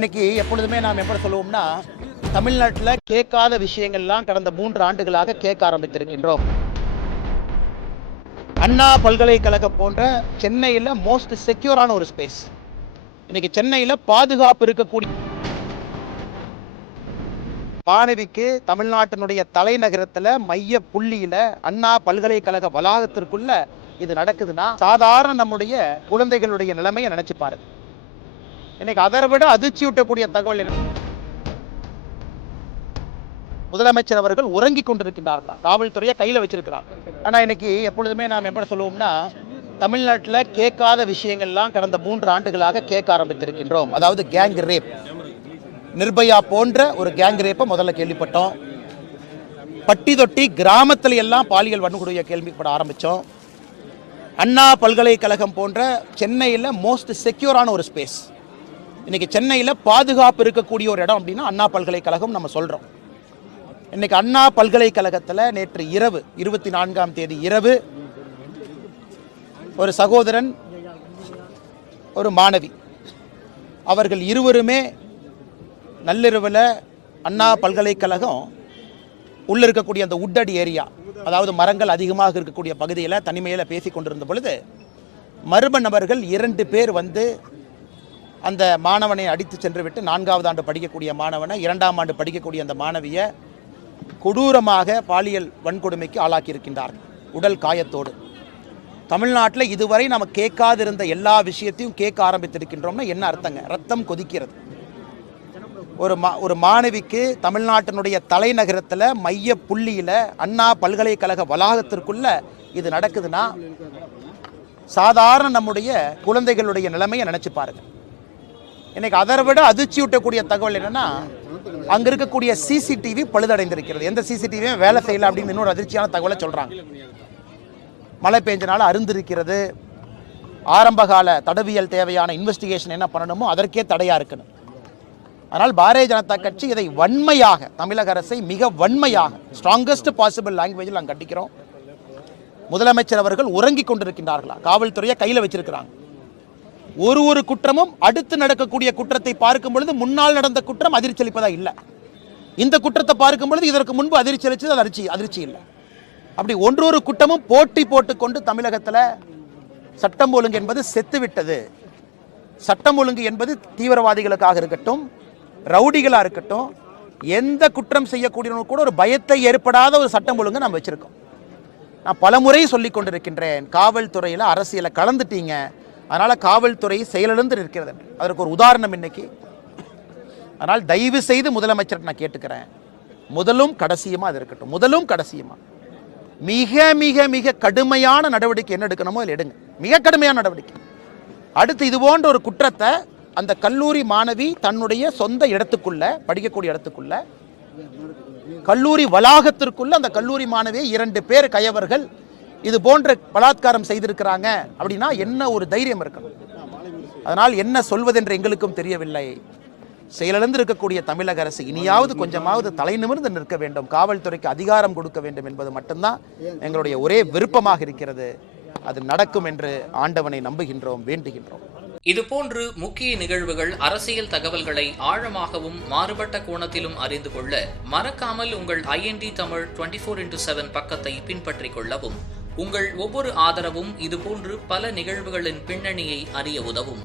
இன்னைக்கு எப்பொழுதுமே நாம் எப்படி சொல்லுவோம்னா, தமிழ்நாட்டில் கேட்காத விஷயங்கள்லாம் கடந்த 3 ஆண்டுகளாக கேட்க ஆரம்பித்திருக்கின்றோம். அண்ணா பல்கலைக்கழகம் போன்ற சென்னையில் மோஸ்ட் செக்யூரான ஒரு ஸ்பேஸ். இன்னைக்கு சென்னையில் பாதுகாப்பு இருக்கக்கூடிய மாணவிக்கு தமிழ்நாட்டினுடைய தலைநகரத்தில் மைய புள்ளியில அண்ணா பல்கலைக்கழக வளாகத்திற்குள்ள இது நடக்குதுன்னா, சாதாரண நம்முடைய குழந்தைகளுடைய நிலைமையை நினைச்சு பாருங்க. இன்னைக்கு அதை விட அதிர்ச்சியூட்டக்கூடிய தகவல் என்ன? முதலமைச்சர் அவர்கள் உறங்கிக் கொண்டிருக்கிறார்களா? காவல்துறையை கையில் வச்சிருக்கிறார். ஆனா இன்னைக்கு எப்பொழுதுமே நாம் எப்படி சொல்லுவோம்னா, தமிழ்நாட்டில் கேட்காத விஷயங்கள்லாம் கடந்த 3 ஆண்டுகளாக கேட்க ஆரம்பித்திருக்கின்றோம். அதாவது கேங் ரேப், நிர்பயா போன்ற ஒரு கேங் ரேப்பை முதல்ல கேள்விப்பட்டோம். பட்டி தொட்டி கிராமத்துல எல்லாம் பாலியல் வன்கொடுமையை கேள்விப்பட ஆரம்பித்தோம். அண்ணா பல்கலைக்கழகம் போன்ற சென்னையில் மோஸ்ட் செக்யூரான ஒரு ஸ்பேஸ். இன்னைக்கு சென்னையில் பாதுகாப்பு இருக்கக்கூடிய ஒரு இடம் அப்படின்னா அண்ணா பல்கலைக்கழகம் நம்ம சொல்கிறோம். இன்னைக்கு அண்ணா பல்கலைக்கழகத்தில் நேற்று இரவு 24ஆம் தேதி இரவு ஒரு சகோதரன், ஒரு மாணவி, அவர்கள் இருவருமே நள்ளிரவில் அண்ணா பல்கலைக்கழகம் உள்ள இருக்கக்கூடிய அந்த உட்டடி ஏரியா, அதாவது மரங்கள் அதிகமாக இருக்கக்கூடிய பகுதியில் தனிமையில் பேசி கொண்டிருந்த பொழுது மர்ம நபர்கள் 2 பேர் வந்து அந்த மாணவனை அடித்து சென்று விட்டு 4ஆவது ஆண்டு படிக்கக்கூடிய மாணவனை, 2ஆம் ஆண்டு படிக்கக்கூடிய அந்த மாணவியை கொடூரமாக பாலியல் வன்கொடுமைக்கு ஆளாக்கி இருக்கின்றார்கள், உடல் காயத்தோடு. தமிழ்நாட்டில் இதுவரை நம்ம கேட்காதிருந்த எல்லா விஷயத்தையும் கேட்க ஆரம்பித்திருக்கின்றோம்னா என்ன அர்த்தங்க? ரத்தம் கொதிக்கிறது. ஒரு மாணவிக்கு தமிழ்நாட்டினுடைய தலைநகரத்தில் மைய புள்ளியில் அண்ணா பல்கலைக்கழக வளாகத்திற்குள்ள இது நடக்குதுன்னா, சாதாரண நம்முடைய குழந்தைகளுடைய நிலைமையை நினைச்சு பாருங்க. இன்னைக்கு அதை விட அதிர்ச்சியூட்டக்கூடிய தகவல் என்னன்னா, அங்க இருக்கக்கூடிய சிசிடிவி பழுதடைந்திருக்கிறது. எந்த சிசிடிவியும் வேலை செய்யல அப்படின்னு இன்னொரு அதிர்ச்சியான தகவலை சொல்றாங்க. மழை பெஞ்சனால அருந்திருக்கிறது. ஆரம்பகால தடவியல் தேவையான இன்வெஸ்டிகேஷன் என்ன பண்ணணுமோ அதற்கே தடையா இருக்கணும். ஆனால் பாரதிய ஜனதா கட்சி இதை வன்மையாக, தமிழக அரசை மிக வன்மையாக, ஸ்ட்ராங்கஸ்ட் பாசிபிள் லாங்குவேஜில் நாங்கள் கண்டிக்கிறோம். முதலமைச்சர் அவர்கள் உறங்கிக் கொண்டிருக்கின்றார்களா? காவல்துறையை கையில் வச்சிருக்கிறாங்க. ஒரு குற்றமும் அடுத்து நடக்கக்கூடிய குற்றத்தை பார்க்கும் பொழுது முன்னால் நடந்த குற்றம் அதிர்ச்சி அளிப்பதா இல்லை. இந்த குற்றத்தை பார்க்கும் பொழுது இதற்கு முன்பு அதிர்ச்சி அளிச்சது அதிர்ச்சி இல்லை. அப்படி ஒன்றொரு குற்றமும் போட்டி போட்டுக்கொண்டு தமிழகத்தில் சட்டம் ஒழுங்கு என்பது செத்துவிட்டது. சட்டம் ஒழுங்கு என்பது தீவிரவாதிகளுக்காக இருக்கட்டும், ரவுடிகளாக இருக்கட்டும், எந்த குற்றம் செய்யக்கூடியவங்க கூட ஒரு பயத்தை ஏற்படாத ஒரு சட்டம் ஒழுங்கு நம்ம வச்சிருக்கோம். நான் பலமுறை சொல்லிக் கொண்டிருக்கின்றேன், காவல்துறையில் அரசியலை கலந்துட்டீங்க, அதனால் காவல்துறை செயலிழந்து நிற்கிறது. அதற்கு ஒரு உதாரணம் இன்னைக்கு. அதனால் தயவு செய்து முதலமைச்சர் நான் கேட்டுக்கிறேன், முதலும் கடைசியுமா அது இருக்கட்டும். முதலும் கடைசியுமா மிக மிக மிக கடுமையான நடவடிக்கை என்ன எடுக்கணுமோ இல்லை எடுங்க, மிக கடுமையான நடவடிக்கை. அடுத்து இது போன்ற ஒரு குற்றத்தை அந்த கல்லூரி மாணவி தன்னுடைய சொந்த இடத்துக்குள்ள, படிக்கக்கூடிய இடத்துக்குள்ள, கல்லூரி வளாகத்திற்குள்ள அந்த கல்லூரி மாணவியை 2 பேர் கயவர்கள் இது போன்ற பலாத்காரம் செய்திருக்கிறாங்க அப்படின்னா என்ன ஒரு தைரியம் இருக்கணும்? அதனால் என்ன சொல்வதென்று எங்களுக்கும் தெரியவில்லை. செயலிழந்து இருக்கக்கூடிய தமிழக அரசு இனியாவது கொஞ்சமாவது தலை நிமிர்ந்து நிற்க வேண்டும், காவல்துறைக்கு அதிகாரம் கொடுக்க வேண்டும் என்பது மட்டும்தான் எங்களுடைய ஒரே விருப்பமாக இருக்கிறது. அது நடக்கும் என்று ஆண்டவனை நம்புகின்றோம், வேண்டுகின்றோம். இதுபோன்று முக்கிய நிகழ்வுகள், அரசியல் தகவல்களை ஆழமாகவும் மாறுபட்ட கோணத்திலும் அறிந்து கொள்ள மறக்காமல் உங்கள் IND தமிழ் 24x7 பக்கத்தை பின்பற்றிக் கொள்ளவும். உங்கள் ஒவ்வொரு ஆதரவும் இதுபோன்று பல நிகழ்வுகளின் பின்னணியை அறிய உதவும்.